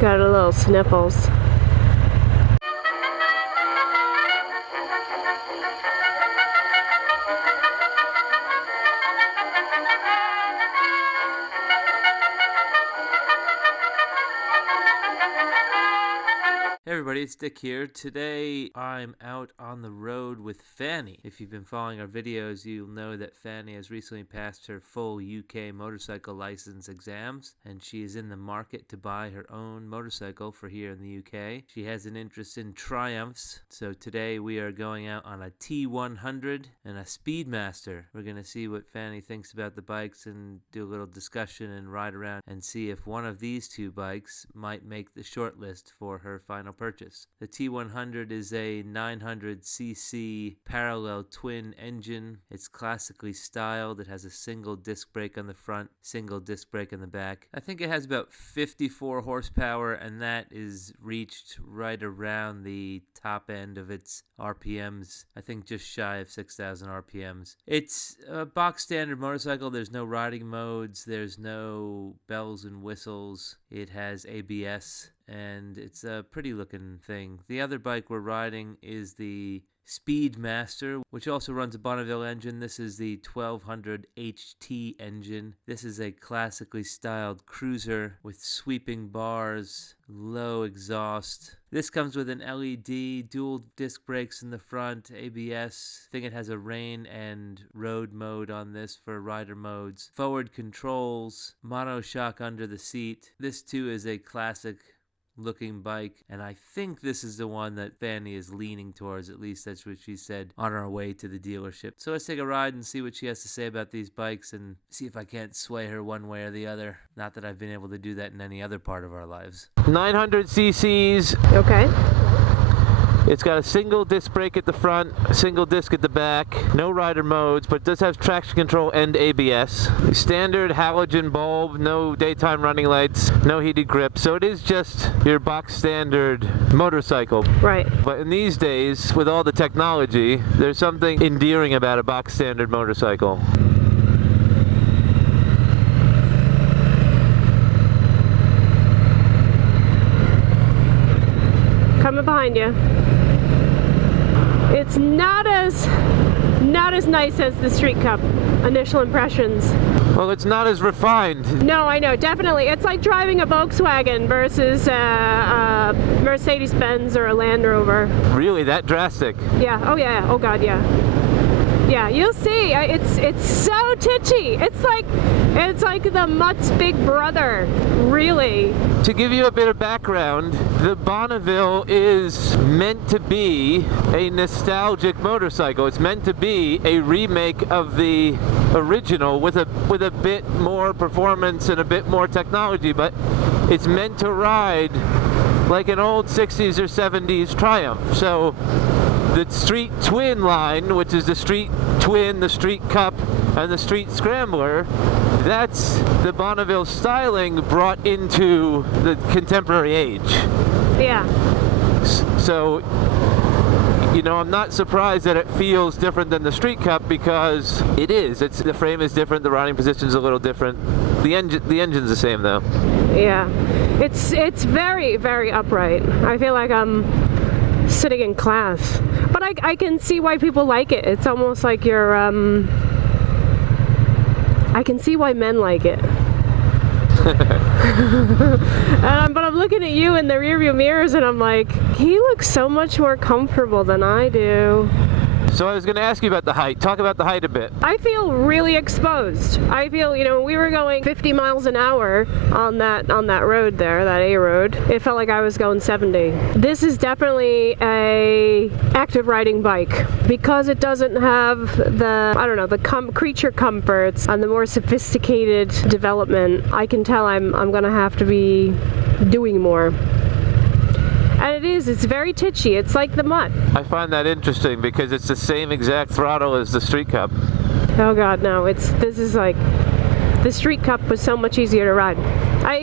Got a little sniffles. Hey everybody, it's Dick here. Today I'm out on the road with Fannie. If you've been following our videos, you'll know that Fannie has recently passed her full UK motorcycle license exams, and she is in the market to buy her own motorcycle for here in the UK. She has an interest in Triumphs, so today we are going out on a T100 and a Speedmaster. We're going to see what Fannie thinks about the bikes and do a little discussion and ride around and see if one of these two bikes might make the short list for her final purchase. The T100 is a 900cc parallel twin engine. It's classically styled. It has a single disc brake on the front, single disc brake on the back. I think it has about 54 horsepower, and that is reached right around the top end of its RPMs. I think just shy of 6,000 RPMs. It's a box standard motorcycle. There's no riding modes. There's no bells and whistles. It has ABS, and it's a pretty looking thing. The other bike we're riding is the Speedmaster, which also runs a Bonneville engine. This is the 1200 HT engine. This is a classically styled cruiser with sweeping bars, low exhaust. This comes with an LED, dual disc brakes in the front, ABS. I think it has a rain and road mode on this for rider modes. Forward controls, monoshock under the seat. This too is a classic looking bike, and I think this is the one that Fannie is leaning towards. At least that's what she said on our way to the dealership. So let's take a ride and see what she has to say about these bikes and see if I can't sway her one way or the other. Not that I've been able to do that in any other part of our lives. 900 cc's. Okay. It's got a single disc brake at the front, a single disc at the back, no rider modes, but it does have traction control and ABS. Standard halogen bulb, no daytime running lights, no heated grip, so it is just your box standard motorcycle. Right. But in these days, with all the technology, there's something endearing about a box standard motorcycle. Coming behind you. It's not as nice as the Street Cup. Initial impressions. Well, it's not as refined. No, I know, definitely. It's like driving a Volkswagen versus a Mercedes-Benz or a Land Rover. Really, that drastic? Yeah. Oh yeah. Oh God, yeah. Yeah, you'll see. It's so titchy. It's like the Mutt's big brother. Really. To give you a bit of background, the Bonneville is meant to be a nostalgic motorcycle. It's meant to be a remake of the original with a bit more performance and a bit more technology, but it's meant to ride like an old 60s or 70s Triumph. So the Street Twin line, which is the Street Twin, the Street Cup, and the Street Scrambler, that's the Bonneville styling brought into the contemporary age. Yeah. So, you know, I'm not surprised that it feels different than the Street Cup, because it is. The frame is different, the riding position is a little different. The engine's the same though. Yeah. It's very, very upright. I feel like I'm sitting in class. But I can see why people like it. It's almost like you're, I can see why men like it. But I'm looking at you in the rearview mirrors and I'm like, he looks so much more comfortable than I do. So I was going to ask you about the height. Talk about the height a bit. I feel really exposed. I feel, you know, we were going 50 miles an hour on that road there, that A road. It felt like I was going 70. This is definitely a active riding bike because it doesn't have the, I don't know, the creature comforts and the more sophisticated development. I can tell I'm going to have to be doing more. And it's very titchy. It's like the Mutt. I find that interesting because it's the same exact throttle as the Street Cup. Oh God, no. This is like, the Street Cup was so much easier to ride.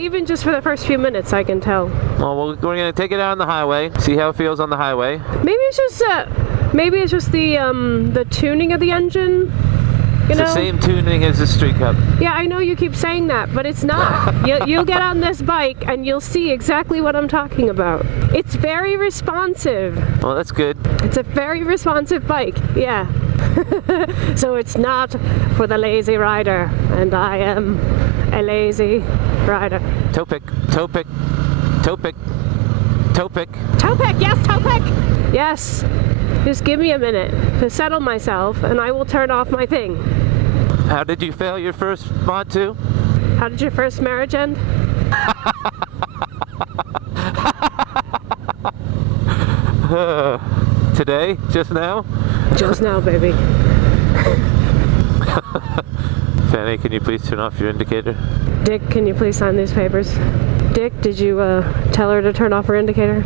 Even just for the first few minutes, I can tell. Well, we're going to take it out on the highway, see how it feels on the highway. Maybe it's just the tuning of the engine. It's the same tuning as the Street Cup. Yeah, I know you keep saying that, but it's not. You'll get on this bike and you'll see exactly what I'm talking about. It's very responsive. Well, that's good. It's a very responsive bike, yeah. So it's not for the lazy rider, and I am a lazy rider. Toe pick, toe pick, toe pick, toe pick. Toe pick, yes, toe pick! Yes. Just give me a minute to settle myself, and I will turn off my thing. How did you fail your first Mod 2? How did your first marriage end? Today? Just now? Just now, baby. Fanny, can you please turn off your indicator? Dick, can you please sign these papers? Dick, did you tell her to turn off her indicator?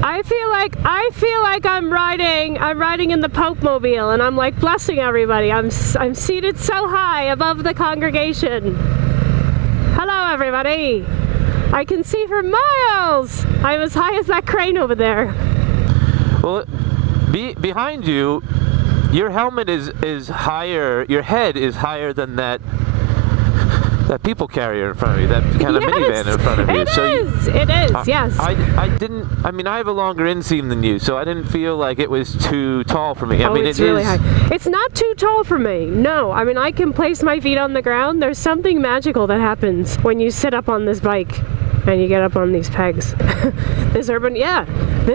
I feel like I'm riding in the Pope Mobile, and I'm like blessing everybody. I'm seated so high above the congregation. Hello, everybody. I can see for miles. I'm as high as that crane over there. Well, behind you, your helmet is higher. Your head is higher than that people carrier in front of you, that kind of minivan in front of you. It is, yes. I mean, I have a longer inseam than you, so I didn't feel like it was too tall for me. I mean, it's really high. It's not too tall for me, no. I mean, I can place my feet on the ground. There's something magical that happens when you sit up on this bike and you get up on these pegs. This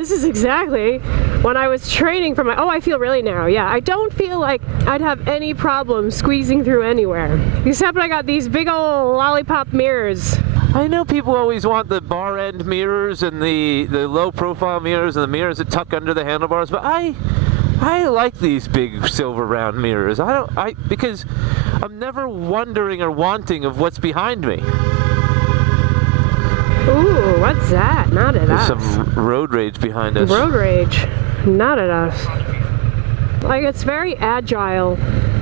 is exactly when I was training for my, I feel really narrow, yeah. I don't feel like I'd have any problem squeezing through anywhere, except I got these big old lollipop mirrors. I know people always want the bar end mirrors and the low profile mirrors and the mirrors that tuck under the handlebars, but I like these big silver round mirrors. Because I'm never wondering or wanting of what's behind me. Ooh, what's that? Not at us. There's some road rage behind us. Road rage. Not at us. Like, it's very agile,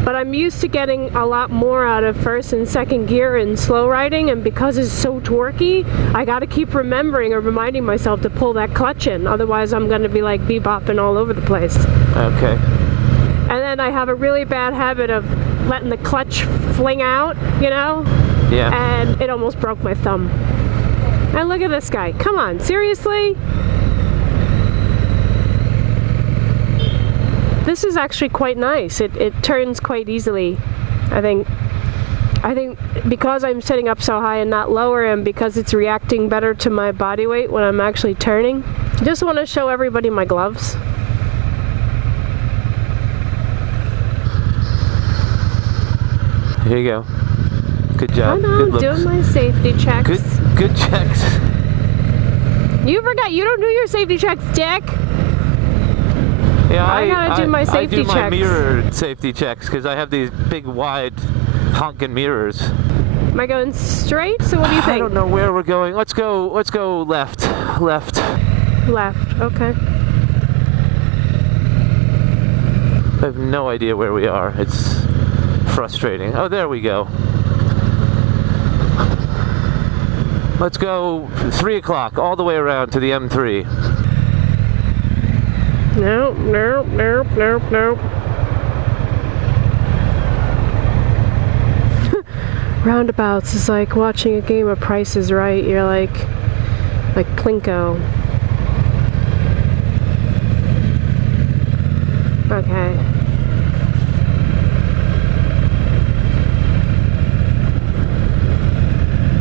but I'm used to getting a lot more out of first and second gear in slow riding, and because it's so torquey, I gotta keep remembering or reminding myself to pull that clutch in, otherwise I'm gonna be like bebopping all over the place. Okay. And then I have a really bad habit of letting the clutch fling out, you know? Yeah. And it almost broke my thumb. And look at this guy. Come on, seriously? This is actually quite nice. It turns quite easily. I think because I'm sitting up so high and not lower, and because it's reacting better to my body weight when I'm actually turning. Just want to show everybody my gloves. Here you go. Good job. I know, good looks. doing my safety checks. Good checks. You forgot you don't do your safety checks, Dick. Yeah, I gotta do my safety checks. I do my mirror safety checks because I have these big, wide, honking mirrors. Am I going straight? So what do you think? I don't know where we're going. Let's go left. Left. Okay. I have no idea where we are. It's frustrating. Oh, there we go. Let's go 3 o'clock all the way around to the M3. Nope. Roundabouts is like watching a game of Price is Right. You're like Plinko. Okay.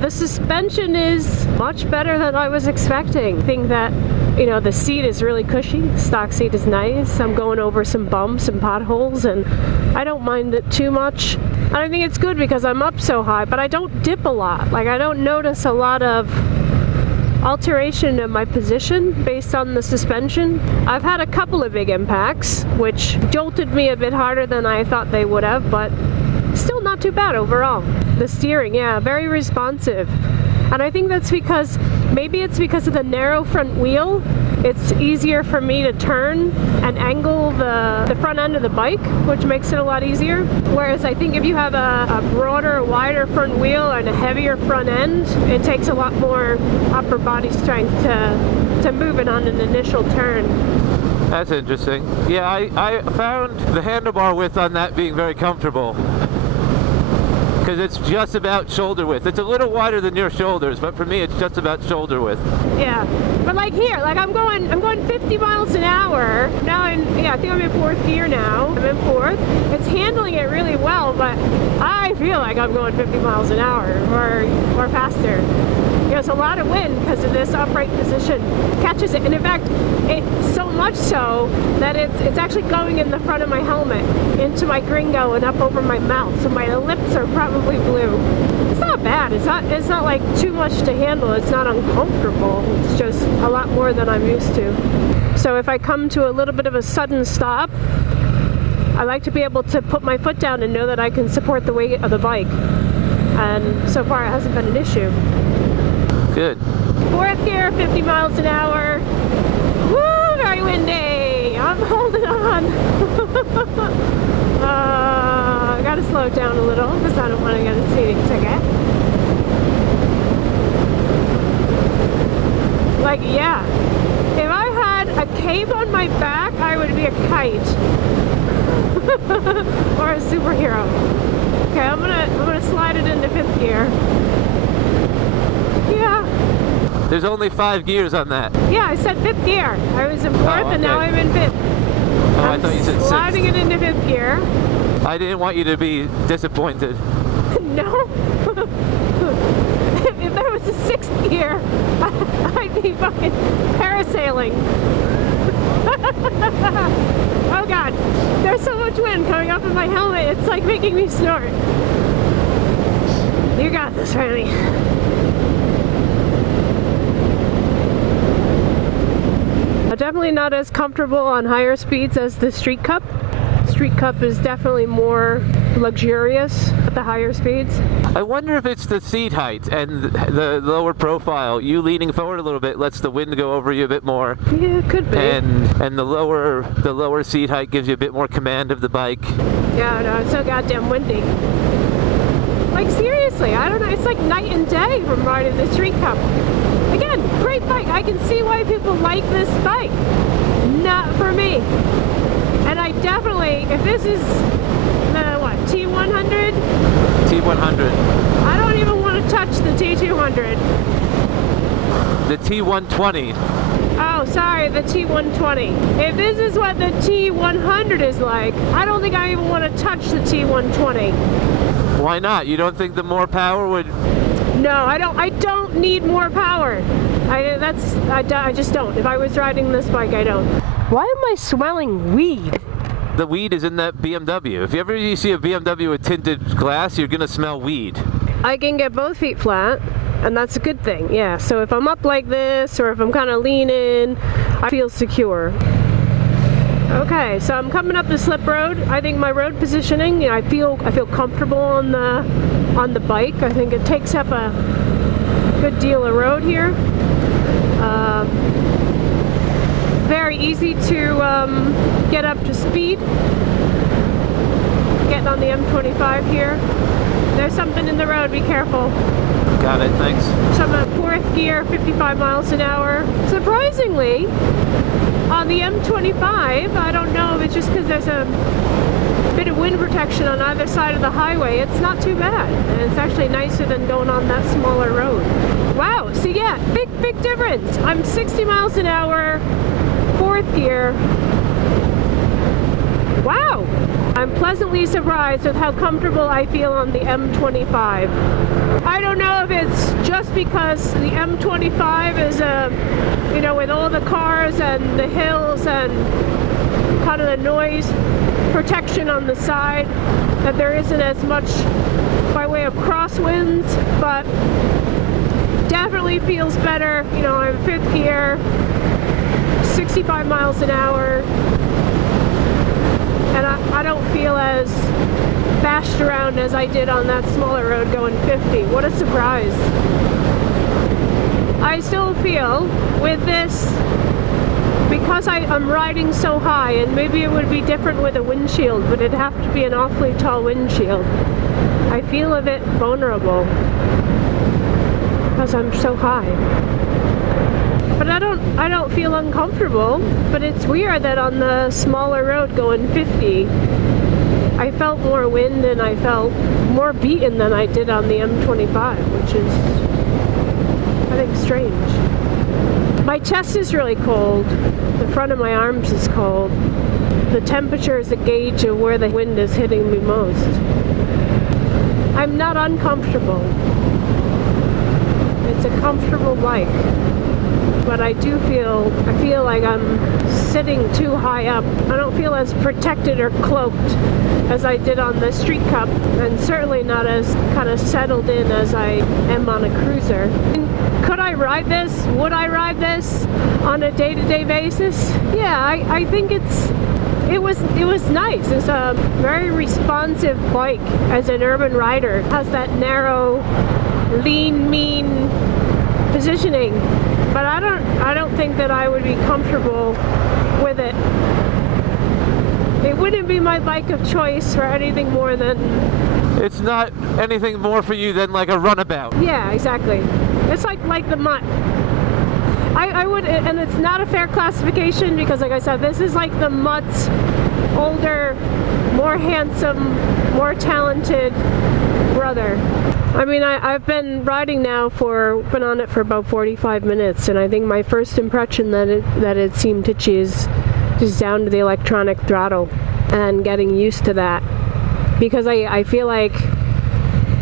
The suspension is much better than I was expecting. I think that, the seat is really cushy. The stock seat is nice. I'm going over some bumps and potholes, and I don't mind it too much. And I think it's good because I'm up so high, but I don't dip a lot. Like, I don't notice a lot of alteration in my position based on the suspension. I've had a couple of big impacts, which jolted me a bit harder than I thought they would have, but still not too bad overall. The steering, yeah, very responsive. And I think that's because, maybe it's because of the narrow front wheel. It's easier for me to turn and angle the front end of the bike, which makes it a lot easier. Whereas I think if you have a broader, wider front wheel and a heavier front end, it takes a lot more upper body strength to move it on an initial turn. That's interesting. Yeah, I found the handlebar width on that being very comfortable. Because it's just about shoulder width. It's a little wider than your shoulders, but for me it's just about shoulder width. Yeah, but like here, like I'm going 50 miles an hour. Now I think I'm in 4th gear now. I'm in 4th. It's handling it really well, but I feel like I'm going 50 miles an hour or faster. There's a lot of wind because of this upright position. Catches it, and in fact, it's so much so that it's actually going in the front of my helmet, into my gringo and up over my mouth. So my lips are probably blue. It's not bad. It's not like too much to handle. It's not uncomfortable. It's just a lot more than I'm used to. So if I come to a little bit of a sudden stop, I like to be able to put my foot down and know that I can support the weight of the bike. And so far it hasn't been an issue. Good. 4th gear, 50 miles an hour. Woo, very windy. I'm holding on. I gotta slow it down a little because I don't want to get a speeding ticket. Like, yeah. If I had a cape on my back, I would be a kite. Or a superhero. Okay, I'm gonna slide it into 5th gear. Yeah. There's only 5 gears on that. Yeah, I said 5th gear. I was in 4th and now I'm in 5th. Oh, I thought you said 6th. Sliding it into 5th gear. I didn't want you to be disappointed. No. If there was a 6th gear, I'd be fucking parasailing. Oh God, there's so much wind coming up in my helmet, it's like making me snort. You got this, Fannie. Definitely not as comfortable on higher speeds as the Street Cup. Street Cup is definitely more luxurious at the higher speeds. I wonder if it's the seat height and the lower profile. You leaning forward a little bit lets the wind go over you a bit more. Yeah, it could be. And the lower seat height gives you a bit more command of the bike. Yeah, no, it's so goddamn windy. Like seriously, I don't know. It's like night and day from riding the Street Cup. Again, great bike. I can see why people like this bike. Not for me. And I definitely, if this is the, what, T100? T100. I don't even want to touch the T200. The T120. Oh, sorry, the T120. If this is what the T100 is like, I don't think I even want to touch the T120. Why not? You don't think the more power would... No, I don't need more power. I just don't. If I was riding this bike, I don't. Why am I smelling weed? The weed is in that BMW. If you see a BMW with tinted glass, you're gonna smell weed. I can get both feet flat, and that's a good thing, yeah. So if I'm up like this, or if I'm kind of leaning, I feel secure. Okay, so I'm coming up the slip road. I think my road positioning, I feel comfortable on the bike. I think it takes up a good deal of road here. Very easy to get up to speed. Getting on the M25 here. There's something in the road, be careful. Got it, thanks. So I'm at 4th gear, 55 miles an hour. Surprisingly, on the M25, I don't know if it's just because there's a bit of wind protection on either side of the highway, it's not too bad. And it's actually nicer than going on that smaller road. Wow, so yeah, big difference. I'm 60 miles an hour, 4th gear. Wow, I'm pleasantly surprised with how comfortable I feel on the M25. I don't know if it's just because the M25 is with all the cars and the hills and kind of the noise protection on the side, that there isn't as much by way of crosswinds, but definitely feels better. I'm 5th gear, 65 miles an hour, and I don't feel as bashed around as I did on that smaller road going 50. What a surprise. I still feel with this, because I'm riding so high, and maybe it would be different with a windshield, but it'd have to be an awfully tall windshield. I feel a bit vulnerable because I'm so high. But I don't feel uncomfortable. But it's weird that on the smaller road going 50, I felt more wind and I felt more beaten than I did on the M25, which is, I think, strange. My chest is really cold. The front of my arms is cold. The temperature is a gauge of where the wind is hitting me most. I'm not uncomfortable. It's a comfortable bike. But I feel like I'm sitting too high up. I don't feel as protected or cloaked as I did on the Street Cup, and certainly not as kind of settled in as I am on a cruiser. Could I ride this? Would I ride this on a day-to-day basis? Yeah, I think it was nice. It's a very responsive bike as an urban rider. It has that narrow, lean, mean positioning. But I don't think that I would be comfortable with it. It wouldn't be my bike of choice for anything more than... It's not anything more for you than like a runabout. Yeah, exactly. It's like the Mutt. I would, and it's not a fair classification because, like I said, this is like the Mutt's older, more handsome, more talented brother. I mean, I've been riding now been on it for about 45 minutes, and I think my first impression that it seemed touchy is just down to the electronic throttle and getting used to that, because I feel like,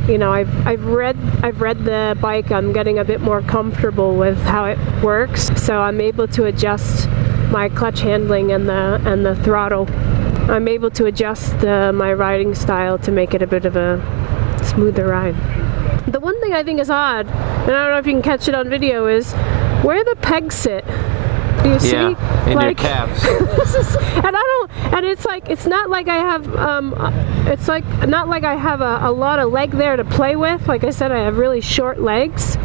you know, I've read the bike. I'm getting a bit more comfortable with how it works, so I'm able to adjust my clutch handling and the throttle. I'm able to adjust my riding style to make it a bit of a smoother ride. The one thing I think is odd, and I don't know if you can catch it on video, is where the pegs sit. Do you see? Yeah, in your calves. And it's like, it's not like I have, it's like not like I have a lot of leg there to play with. Like I said, I have really short legs.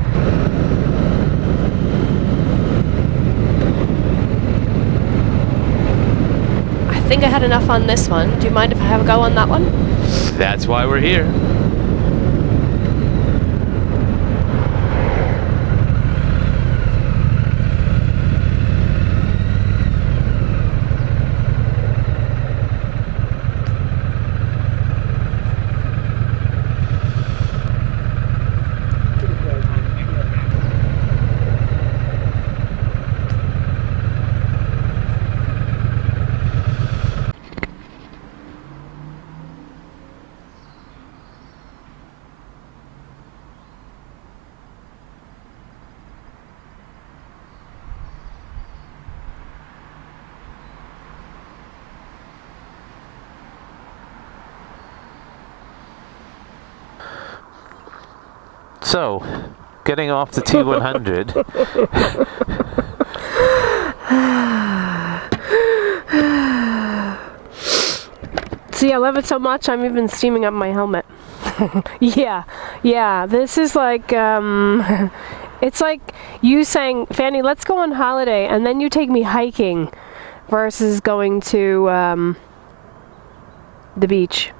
I think I had enough on this one. Do you mind if I have a go on that one? That's why we're here. So, getting off the T100. See, I love it so much, I'm even steaming up my helmet. Yeah, this is like, it's like you saying, Fanny, let's go on holiday, and then you take me hiking versus going to the beach.